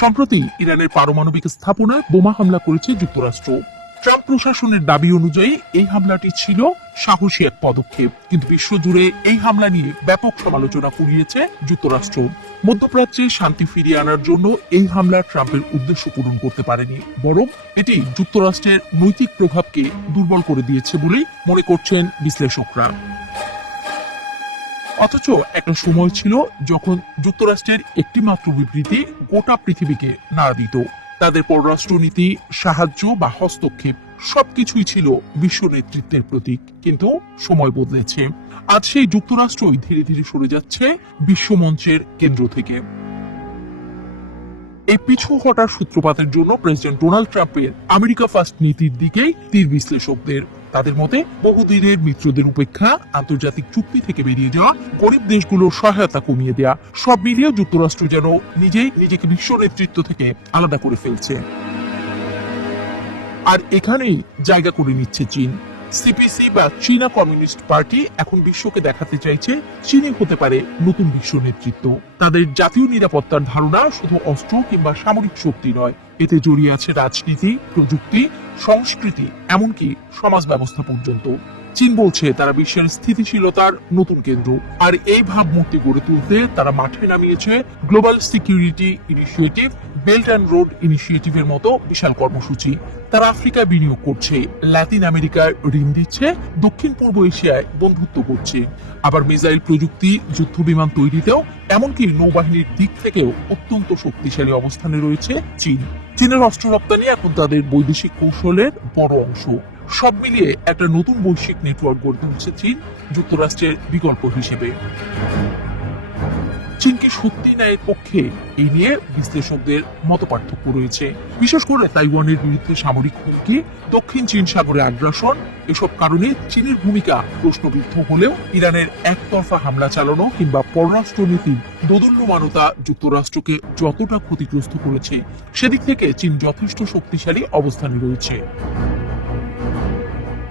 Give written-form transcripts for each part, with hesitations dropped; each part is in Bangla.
সম্প্রতি ইরানের পারমাণবিক স্থাপনায় বোমা হামলা করেছে যুক্তরাষ্ট্র। ট্রাম্প প্রশাসনের দাবি অনুযায়ী এই হামলাটি ছিল সাহসী এক পদক্ষেপ, কিন্তু বিশ্বজুড়ে এই হামলা নিয়ে ব্যাপক সমালোচনা কুড়িয়েছে যুক্তরাষ্ট্র। মধ্যপ্রাচ্যে শান্তি ফিরিয়ে আনার জন্য এই হামলা ট্রাম্পের উদ্দেশ্য পূরণ করতে পারেনি, বরং এটি যুক্তরাষ্ট্রের নৈতিক প্রভাবকে দুর্বল করে দিয়েছে বলেই মনে করছেন বিশ্লেষকরা। অথচ একটা সময় ছিল যখন যুক্তরাষ্ট্রের একটি মাত্র বিবৃতি গোটা পৃথিবীকে নাড়া দিত। তাদের পররাষ্ট্রনীতি, সাহায্য বা হস্তক্ষেপ সবকিছুই ছিল বিশ্ব নেতৃত্বের প্রতীক। কিন্তু সময় বদলেছে। আজ সেই যুক্তরাষ্ট্রই ধীরে ধীরে সরে যাচ্ছে বিশ্বমঞ্চের কেন্দ্র থেকে। এই পিছু হটার সূত্রপাতের জন্য প্রেসিডেন্ট ডোনাল্ড ট্রাম্পের আমেরিকা ফার্স্ট নীতির দিকেই তীর বিশ্লেষকদের। তাদের মতে, বহুদিনের মিত্রদের উপেক্ষা, আন্তর্জাতিক চুক্তি থেকে বেরিয়ে যাওয়া, গরিব দেশগুলোর সহায়তা কমিয়ে দেয়া, সব মিলিয়ে যুক্তরাষ্ট্র যেন নিজেই নিজেকে বিশ্ব নেতৃত্ব থেকে আলাদা করে ফেলছে। আর এখানেই জায়গা করে নিচ্ছে চীন। সিপিসি বা চীনা কমিউনিস্ট পার্টি এখন বিশ্বকে দেখাতে চাইছে চীনই হতে পারে নতুন বিশ্ব নেতৃত্ব। তাদের জাতীয় নিরাপত্তার ধারণা শুধু অস্ত্র কিংবা সামরিক শক্তি নয়, এতে জড়িয়ে আছে রাজনীতি, প্রযুক্তি, সংস্কৃতি, এমনকি সমাজ ব্যবস্থা পর্যন্ত। চীন বলছে তারা বিশ্বের স্থিতিশীলতার নতুন কেন্দ্র, আর এই ভাবমূর্তি গড়ে তুলতে তারা মাঠে নামিয়েছে global security initiative, belt and road ইনিশিয়েটিভের মতো বিশাল কর্মসূচি। তারা আফ্রিকায় বিনিয়োগ করছে, লাতিন আমেরিকায় ঋণ দিচ্ছে, দক্ষিণ পূর্ব এশিয়ায় বন্ধুত্ব করছে। আবার মিসাইল প্রযুক্তি, যুদ্ধ বিমান তৈরিতেও, এমনকি নৌবাহিনীর দিক থেকেও অত্যন্ত শক্তিশালী অবস্থানে রয়েছে চীন। চীনের অস্ত্র রপ্তানি এখন তাদের বৈদেশিক কৌশলের বড় অংশ। সব মিলিয়ে একটা নতুন বৈশ্বিক নেটওয়ার্ক গড়ে তুলছে চীন, যুক্তরাষ্ট্রের বিকল্প হিসেবে। চীন কি সত্যি ন্যায়ের পক্ষে? এই নিয়ে বিশ্লেষকদের মতপার্থক্য রয়েছে। বিশেষ করে তাইওয়ানের বিরুদ্ধে সামরিক হুমকি, দক্ষিণ চীন সাগরে আগ্রাসন, এসব কারণে চীনের ভূমিকা প্রশ্নবিদ্ধ হলেও ইরানের একতরফা হামলা চালানো কিংবা পররাষ্ট্রনীতির দোদুল্যমানতা যুক্তরাষ্ট্রকে যতটা ক্ষতিগ্রস্ত করেছে, সেদিক থেকে চীন যথেষ্ট শক্তিশালী অবস্থানে রয়েছে।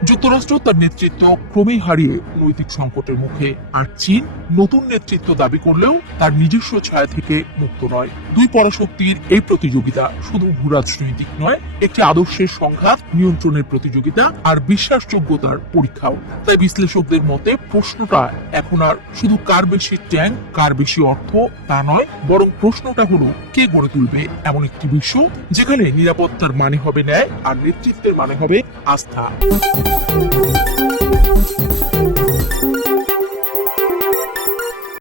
যুক্তরাষ্ট্র তার নেতৃত্ব ক্রমেই হারিয়ে নৈতিক সংকটের মুখে, আর চীন নতুন নেতৃত্ব দাবি করলেও তার নিজস্ব ছায়া থেকে মুক্ত নয়। দুই পরাশক্তির এই প্রতিযোগিতা শুধু ভূরাজনৈতিক নয়, একটি আদর্শের সংঘাত, নিয়ন্ত্রণের প্রতিযোগিতা আর বিশ্বাসযোগ্যতার পরীক্ষাও। তাই বিশ্লেষকদের মতে প্রশ্নটা এখন আর শুধু কার বেশি ট্যাঙ্ক, কার বেশি অর্থ তা নয়, বরং প্রশ্নটা হলো কে গড়ে তুলবে এমন একটি বিশ্ব যেখানে নিরাপত্তার মানে হবে ন্যায় আর নেতৃত্বের মানে হবে আস্থা।